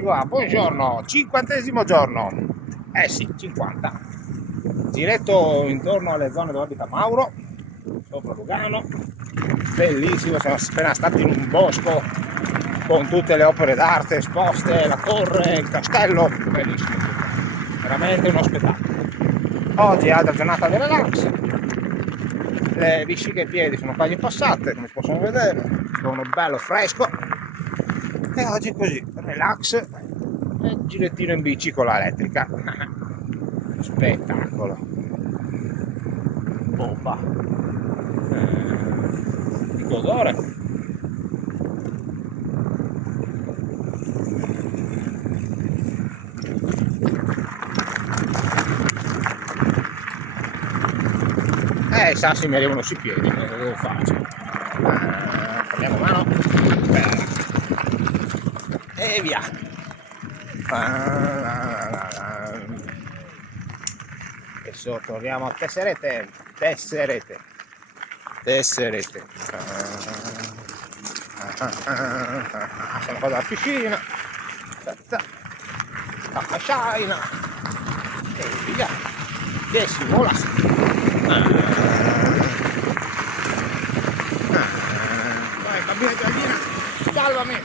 Eccoci qua, buongiorno, 50° giorno. Eh sì, 50. Giretto intorno alle zone dove abita Mauro, sopra Lugano. Bellissimo, siamo appena stati in un bosco con tutte le opere d'arte esposte, la torre, il castello, bellissimo. Veramente uno spettacolo. Oggi è altra giornata di relax. Le vesciche ai piedi sono quasi passate, come si possono vedere, sono bello fresco. E oggi così, relax e girettino in bici con la elettrica. Spettacolo. Bomba. Che odore. I sassi mi arrivano sui piedi, cosa devo fare? Prendiamo mano. E via. Adesso torniamo a tesserete. Sono qua dalla piscina. La fasciaina. E via. Che si vola. Vai, bambina giardina. Salvami.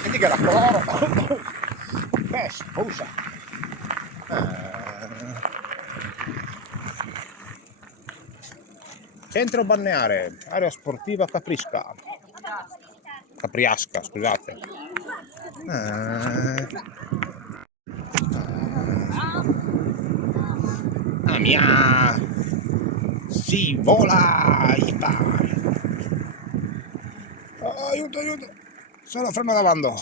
Senti che la coloro. Scusa. Centro balneare, area sportiva Capriasca, scusate. La mia si vola. Aiuto, sono fermo lavando.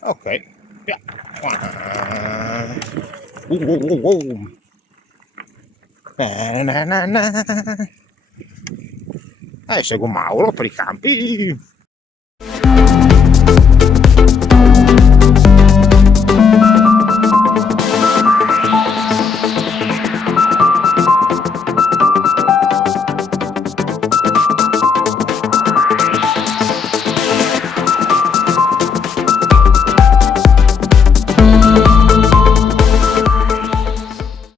Ok, via. Seguo Mauro per i campi.